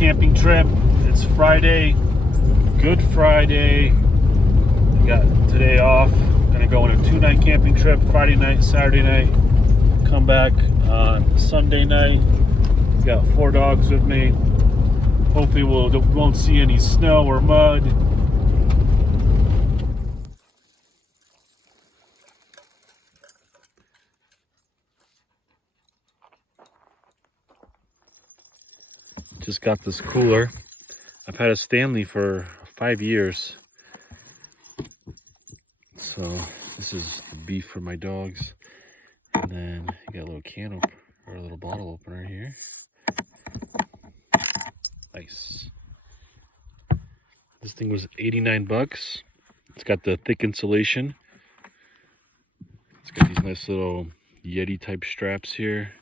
camping trip. It's Friday, Good Friday. We got today off. Gonna go on a 2-night camping trip, Friday night, Saturday night. Come back on Sunday night. Got 4 dogs with me. Hopefully we won't see any snow or mud. Just got this cooler. I've had a Stanley for 5 years. So this is the beef for my dogs. And then you got a little can opener, or a little bottle opener here. Nice. This thing was 89 bucks. It's got the thick insulation. It's got these nice little Yeti type straps here.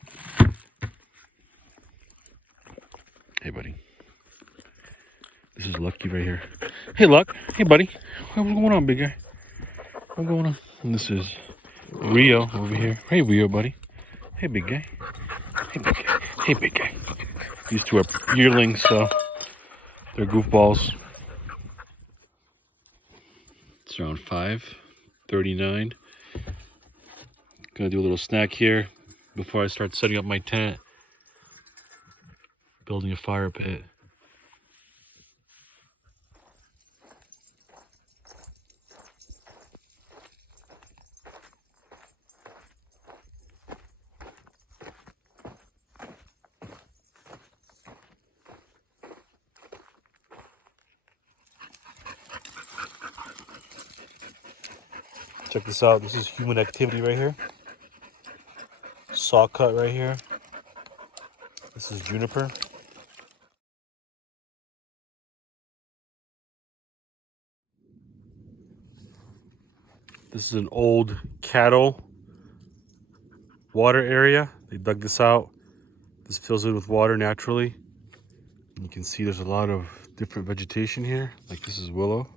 Hey buddy. This is Lucky right here. Hey Luck. Hey buddy. What's going on, big guy? What's going on? And this is Rio over here. Hey Rio, buddy. Hey big guy. Hey big guy. Hey big guy. These two are yearlings, so they're goofballs. It's around 5:39. Gonna do a little snack here before I start setting up my tent. Building a fire pit. Check this out. This is human activity right here. Saw cut right here. This is juniper. This is an old cattle water area. They dug this out. This fills it with water naturally. And you can see there's a lot of different vegetation here. Like this is willow.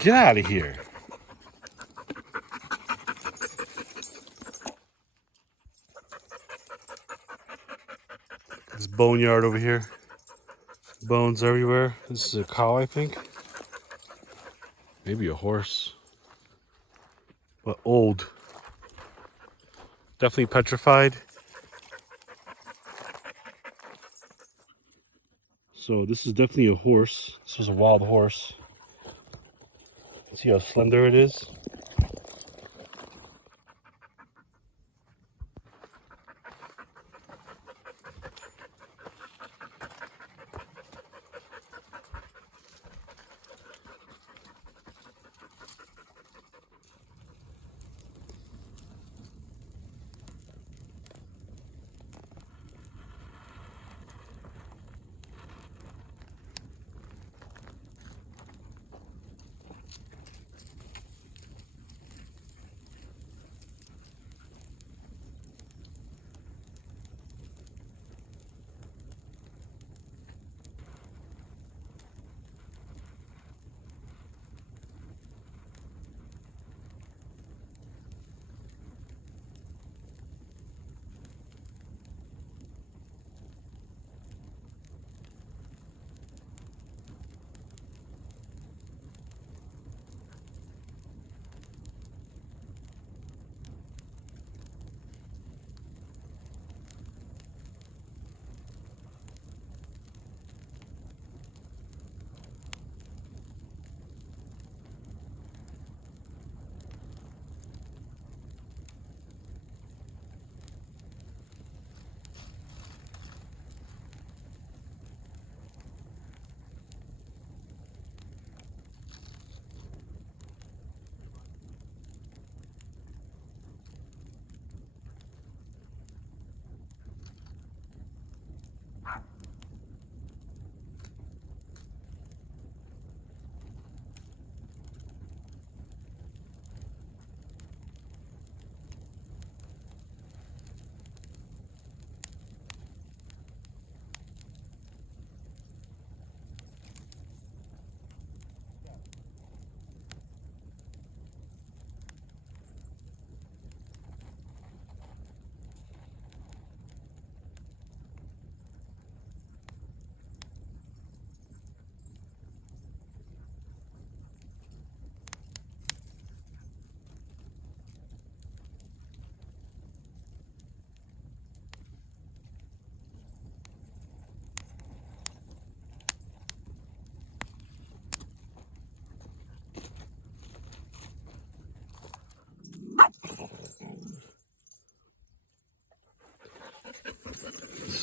Get out of here. This boneyard over here. Bones everywhere. This is a cow, I think. Maybe a horse. But old. Definitely petrified. So this is definitely a horse. This was a wild horse. See how slender it is?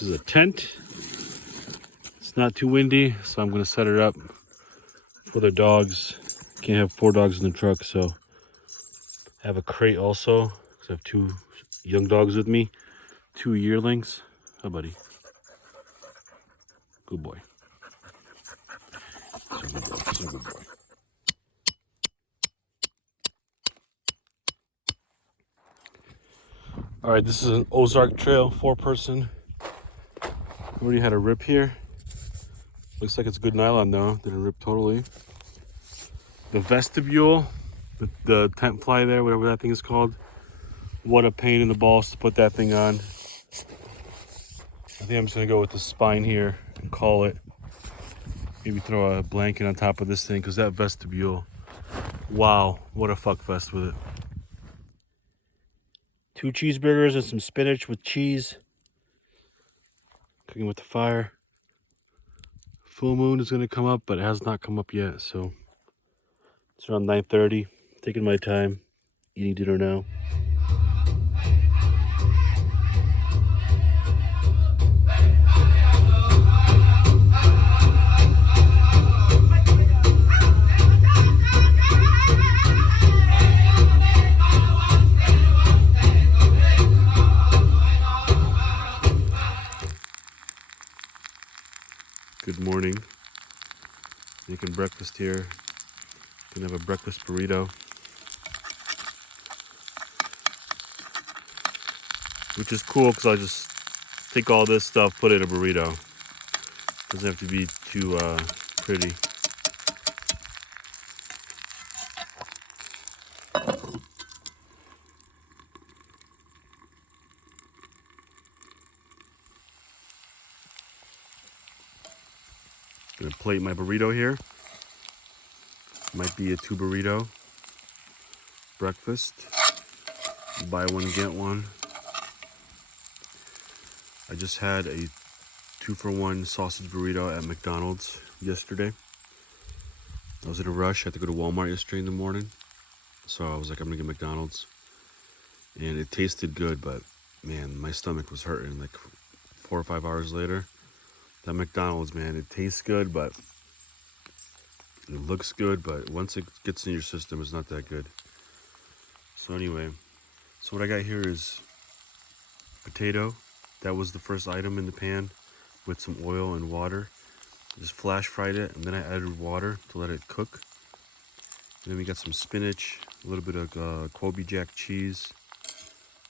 is a tent. It's not too windy, so I'm gonna set it up for the dogs. Can't have 4 dogs in the truck, so I have a crate also, because I have 2 young dogs with me, 2 yearlings. Oh, buddy. Good boy. So good boy. So good boy. All right, this is an Ozark Trail, 4-person. Already had a rip here. Looks like it's good nylon though. Didn't rip totally. The vestibule, the tent fly there, whatever that thing is called. What a pain in the balls to put that thing on. I think I'm just gonna go with the spine here and call it. Maybe throw a blanket on top of this thing, because that vestibule, wow, what a fuck fest with it. 2 cheeseburgers and some spinach with cheese. Cooking with the fire. Full moon is gonna come up, but it has not come up yet, so it's around 9:30. Taking my time, eating dinner now. Good morning. Making breakfast here. Gonna have a breakfast burrito, which is cool because I just take all this stuff, put it in a burrito. Doesn't have to be too pretty. Gonna plate my burrito here. Might be a 2 burrito breakfast. Buy one, get one. I just had a 2-for-1 sausage burrito at McDonald's yesterday. I was in a rush. I had to go to Walmart yesterday in the morning. So I was like, I'm gonna get McDonald's. And it tasted good, but man, my stomach was hurting like 4 or 5 hours later. That McDonald's, man, it tastes good, but it looks good, but once it gets in your system, it's not that good. So anyway, so what I got here is potato. That was the first item in the pan with some oil and water. Just flash fried it, and then I added water to let it cook. And then we got some spinach, a little bit of Colby Jack cheese,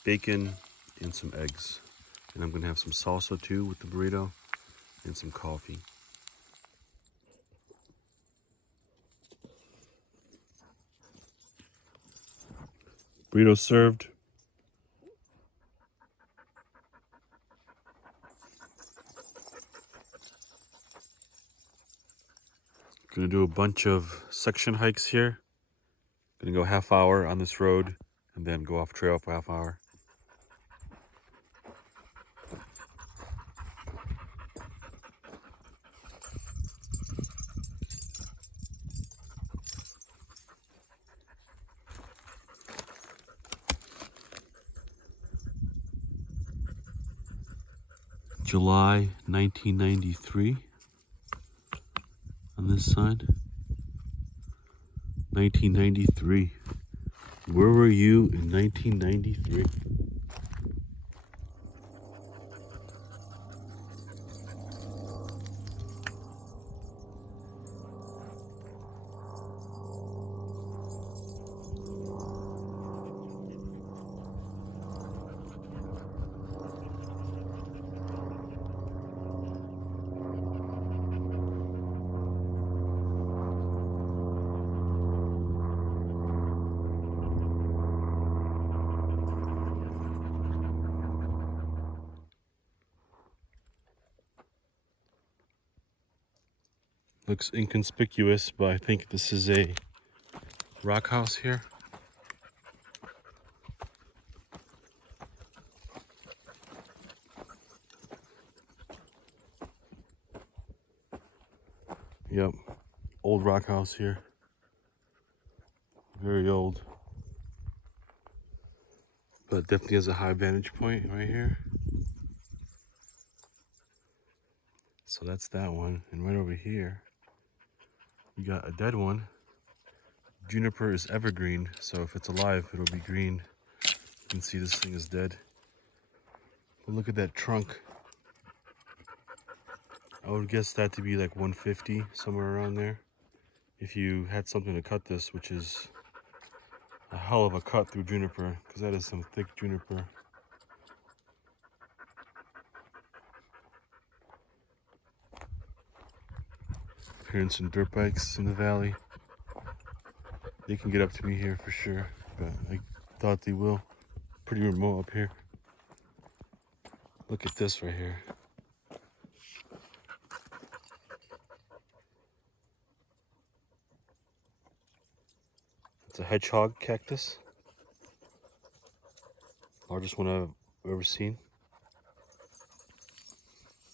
bacon, and some eggs. And I'm gonna have some salsa too with the burrito and some coffee. Burrito served. Gonna do a bunch of section hikes here. Gonna go half hour on this road and then go off trail for half hour. July 1993 on this side. 1993. Where were you in 1993? Looks inconspicuous, but I think this is a rock house here. Yep, old rock house here. Very old. But definitely has a high vantage point right here. So that's that one. And right over here, we got a dead one. Juniper is evergreen, so if it's alive, it'll be green. You can see this thing is dead. But look at that trunk. I would guess that to be like 150, somewhere around there. If you had something to cut this, which is a hell of a cut through juniper, because that is some thick juniper. Hearing some dirt bikes in the valley. They can get up to me here for sure, but I thought they will. Pretty remote up here. Look at this right here. It's a hedgehog cactus. Largest one I've ever seen.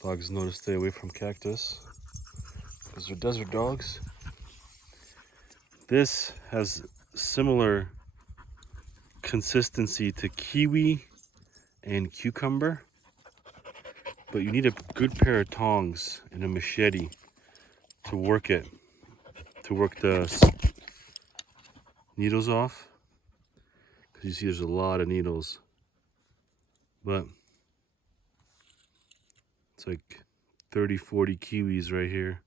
Dogs know to stay away from cactus because they're desert dogs. This has similar consistency to kiwi and cucumber, but you need a good pair of tongs and a machete to work it, to work the needles off, because you see there's a lot of needles, but it's like 30-40 kiwis right here,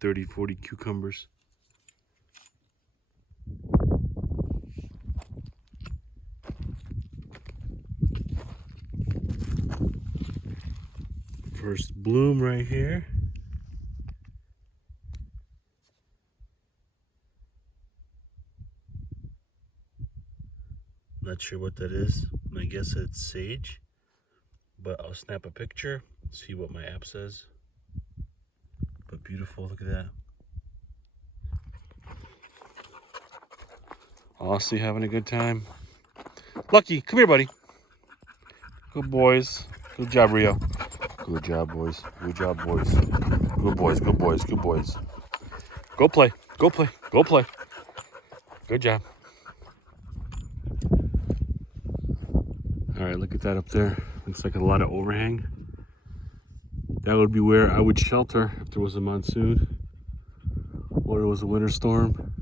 30-40 cucumbers. First bloom right here. Not sure what that is. I guess it's sage, but I'll snap a picture, see what my app says. But beautiful, look at that. Honestly, having a good time. Lucky, come here, buddy. Good boys. Good job, Rio. Good job, boys. Good job, boys. Good boys, good boys, good boys. Go play, go play, go play. Good job. All right, look at that up there. Looks like a lot of overhang. That would be where I would shelter if there was a monsoon or it was a winter storm.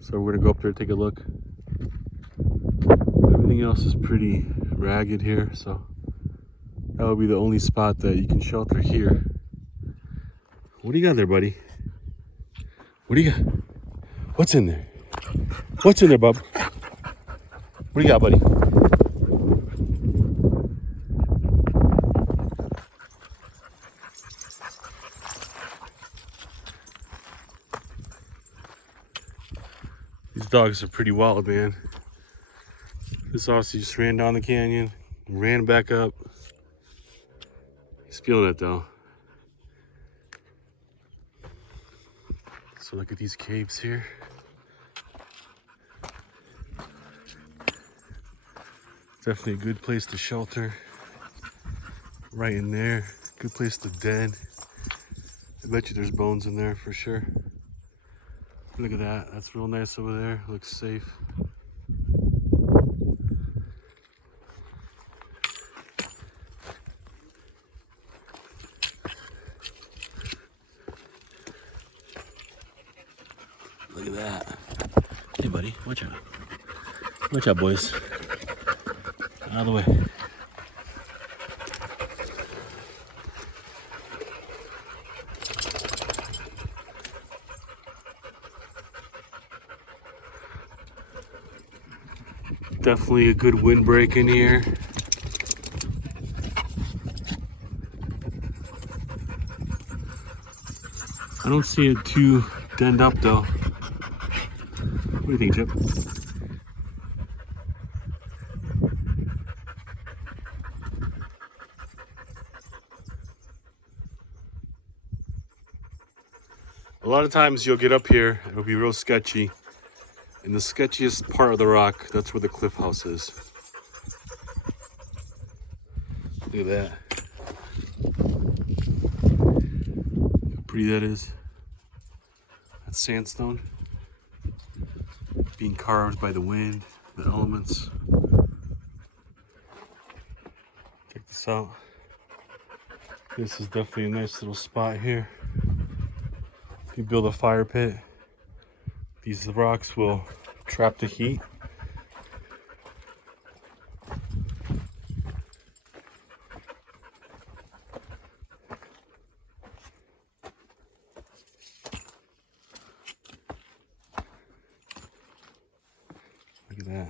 So we're gonna go up there and take a look. Everything else is pretty ragged here, so that would be the only spot that you can shelter here. What do you got there, buddy? What do you got? What's in there? What's in there, bub? What do you got, buddy? These dogs are pretty wild, man. This Aussie just ran down the canyon, ran back up. He's feeling it though. So look at these caves here. Definitely a good place to shelter. Right in there. Good place to den. I bet you there's bones in there for sure. Look at that. That's real nice over there. Looks safe. Look at that. Hey, buddy. Watch out. Watch out, boys. Out of the way. Definitely a good windbreak in here. I don't see it too denned up though. What do you think, Chip? A lot of times you'll get up here, it'll be real sketchy. And the sketchiest part of the rock, that's where the cliff house is. Look at that. How pretty that is. That's sandstone. Being carved by the wind, the elements. Check this out. This is definitely a nice little spot here. If you build a fire pit, these rocks will trap the heat. Look at that.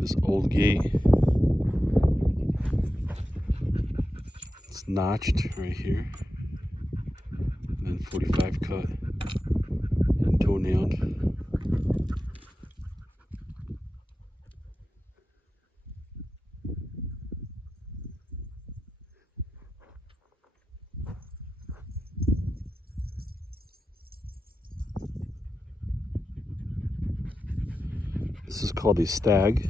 This old gate, it's notched right here, and then 45 cut and toe-nailed. This is called a stag.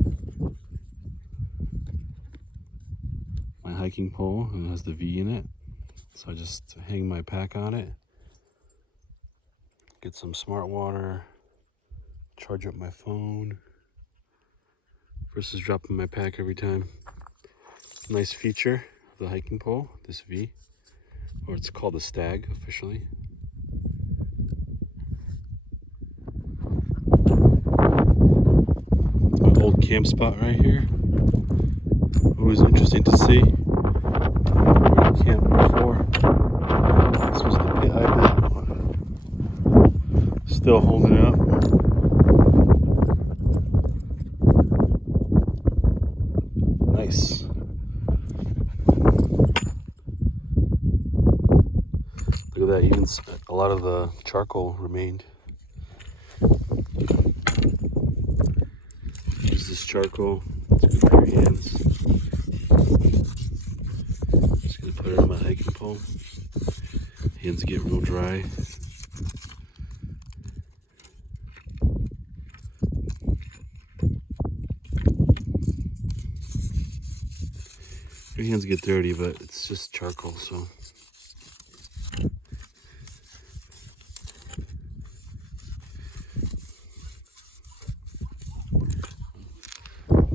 My hiking pole, and it has the V in it. So I just hang my pack on it, get some smart water, charge up my phone, versus dropping my pack every time. Nice feature of the hiking pole, this V, or it's called a stag officially. An old camp spot right here. Always interesting to see where I camped before. This was the pit I built. Still holding it up. Nice. Look at that, even a lot of the charcoal remained. Use this charcoal, it's good for your hands. Just gonna put it on my hiking pole. Hands get real dry. Your hands get dirty, but it's just charcoal, so.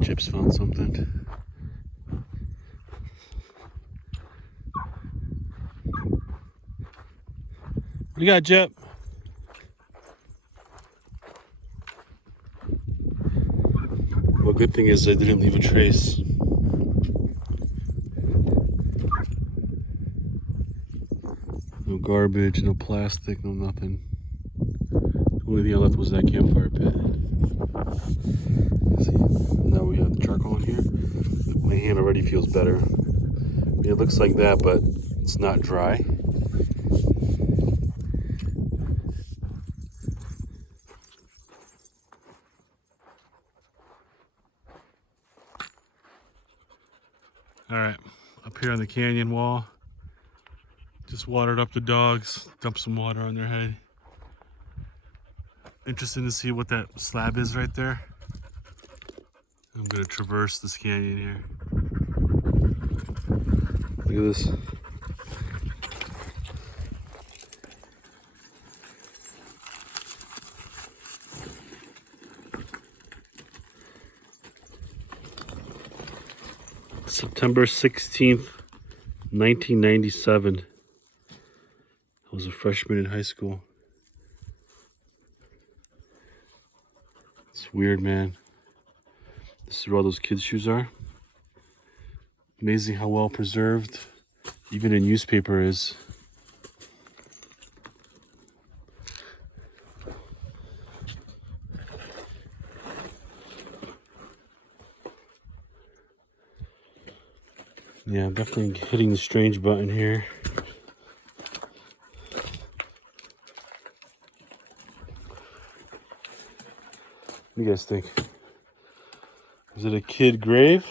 Chip's found something. What you got, Chip? Well, good thing is I didn't leave a trace. No garbage, no plastic, no nothing. The only thing I left was that campfire pit. See, now we have the charcoal in here. My hand already feels better. I mean, it looks like that, but it's not dry. All right, up here on the canyon wall, just watered up the dogs, dumped some water on their head. Interesting to see what that slab is right there. I'm gonna traverse this canyon here. Look at this. September 16th, 1997. I was a freshman in high school. It's weird, man. This is where all those kids' shoes are. Amazing how well preserved, even in newspaper, is. Yeah, I'm definitely hitting the strange button here. do you guys think? Is it a kid grave?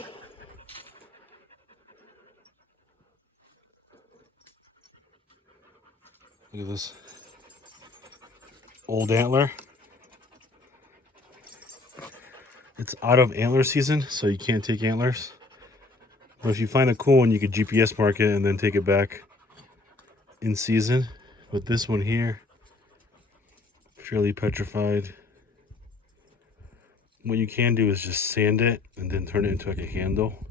Look at this. Old antler. It's out of antler season, so you can't take antlers. But if you find a cool one, you could GPS mark it and then take it back in season. But this one here, fairly petrified. What you can do is just sand it and then turn it into like a handle.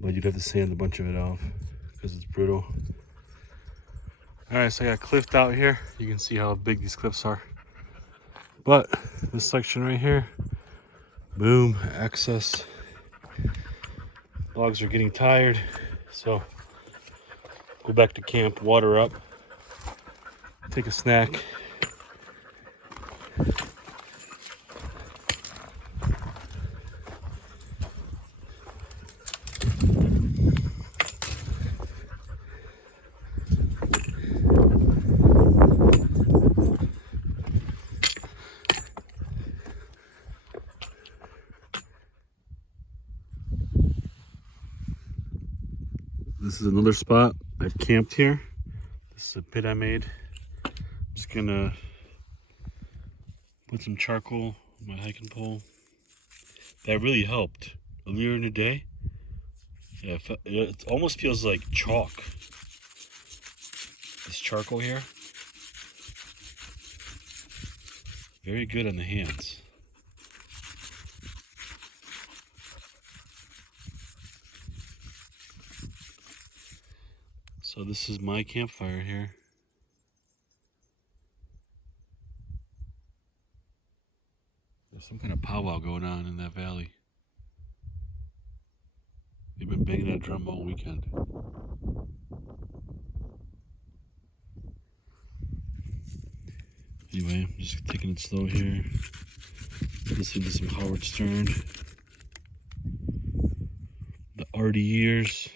But you'd have to sand a bunch of it off because it's brittle. Alright, so I got cliffed out here. You can see how big these cliffs are. But this section right here, boom, access. Dogs are getting tired, so go back to camp, water up, take a snack. This is another spot. I've camped here. This is a pit I made. I'm just gonna put some charcoal on my hiking pole. That really helped. Earlier in the day, it almost feels like chalk. This charcoal here, very good on the hands. So this is my campfire here. There's some kind of powwow going on in that valley. They've been banging that drum all weekend. Anyway, I'm just taking it slow here. Listening to some Howard Stern. The Artie years.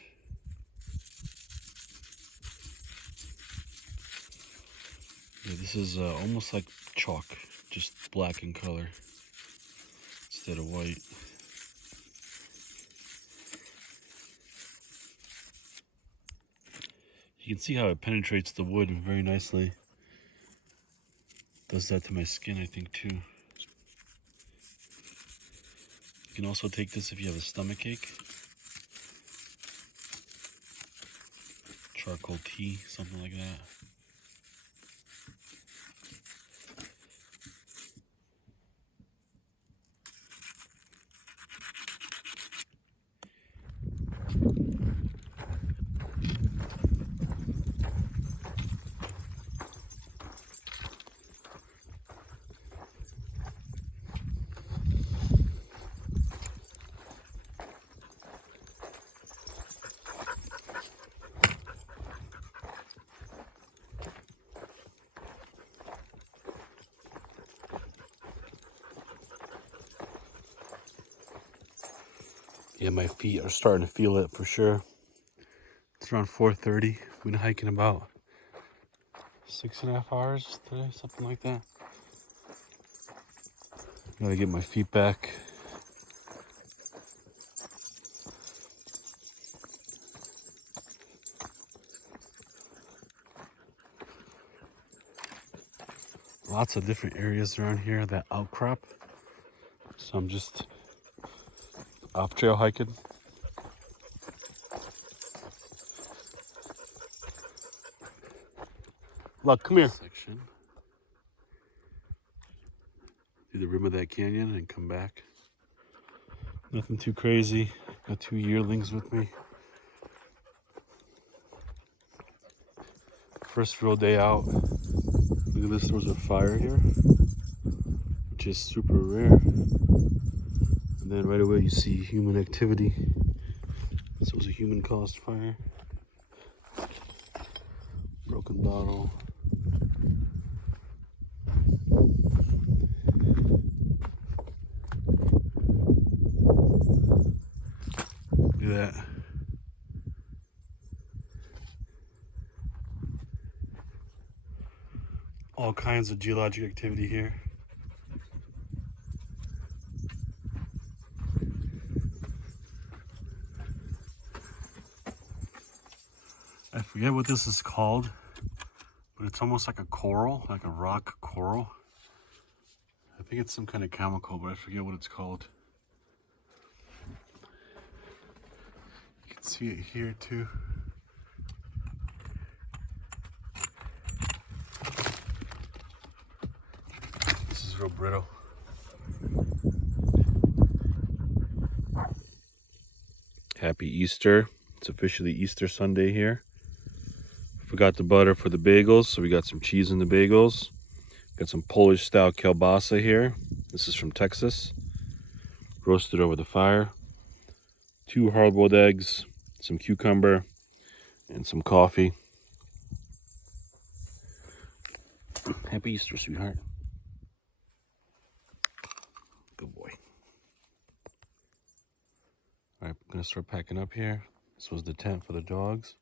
Yeah, this is almost like chalk, just black in color instead of white. You can see how it penetrates the wood very nicely. Does that to my skin, I think, too. You can also take this if you have a stomach ache. Charcoal tea, something like that. Yeah, my feet are starting to feel it for sure. It's around 4:30. We've been hiking about 6.5 hours today, something like that. Gotta get my feet back. Lots of different areas around here that outcrop. So I'm just off trail hiking. Look, come here. Section. Do the rim of that canyon and come back. Nothing too crazy. Got 2 yearlings with me. First real day out. Look at this, there was a fire here, which is super rare. And then right away you see human activity. This was a human caused fire. Broken bottle. Look at that. All all kinds of geologic activity here. I forget what this is called, but it's almost like a coral, like a rock coral. I think it's some kind of chemical, but I forget what it's called. You can see it here too. This is real brittle. Happy Easter. It's officially Easter Sunday here. Forgot the butter for the bagels, so we got some cheese in the bagels. Got some Polish style kielbasa here. This is from Texas. Roasted over the fire. 2 hard-boiled eggs, some cucumber, and some coffee. Happy Easter, sweetheart. Good boy. All right, I'm gonna start packing up here. This was the tent for the dogs.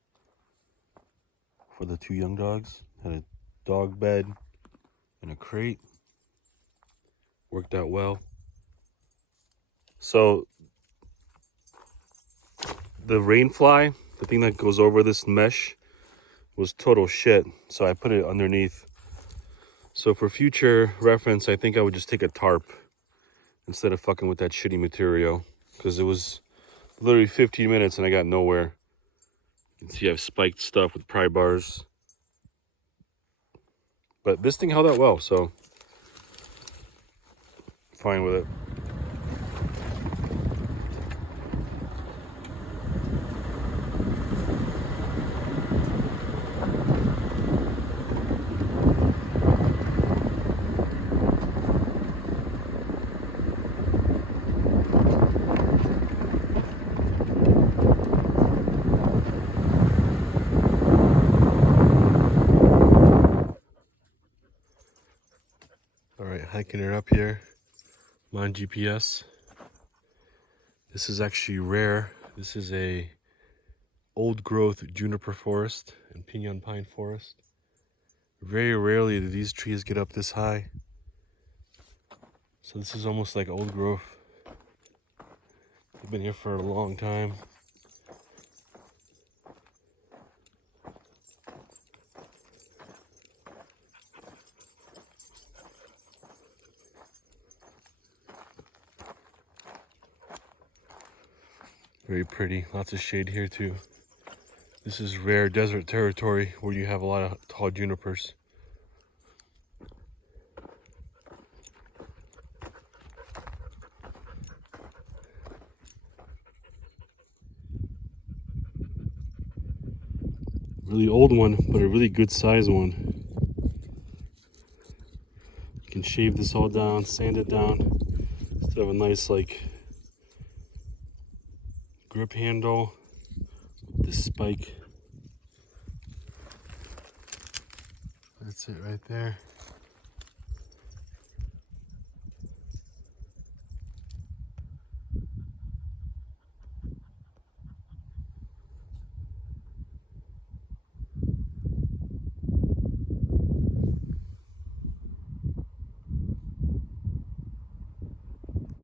For the 2 young dogs. Had a dog bed and a crate. Worked out well. So the rain fly, the thing that goes over this mesh, was total shit. So I put it underneath. So for future reference, I think I would just take a tarp instead of fucking with that shitty material, because it was literally 15 minutes and I got nowhere. You can see I've spiked stuff with pry bars. But this thing held out well, so fine with it. All right, hiking it up here. I'm on GPS. This is actually rare. This is a old growth juniper forest and pinyon pine forest. Very rarely do these trees get up this high. So this is almost like old growth. They've been here for a long time. Very pretty, lots of shade here too. This is rare desert territory where you have a lot of tall junipers. Really old one, but a really good size one. You can shave this all down, sand it down, just have a nice like grip handle, this spike. That's it right there.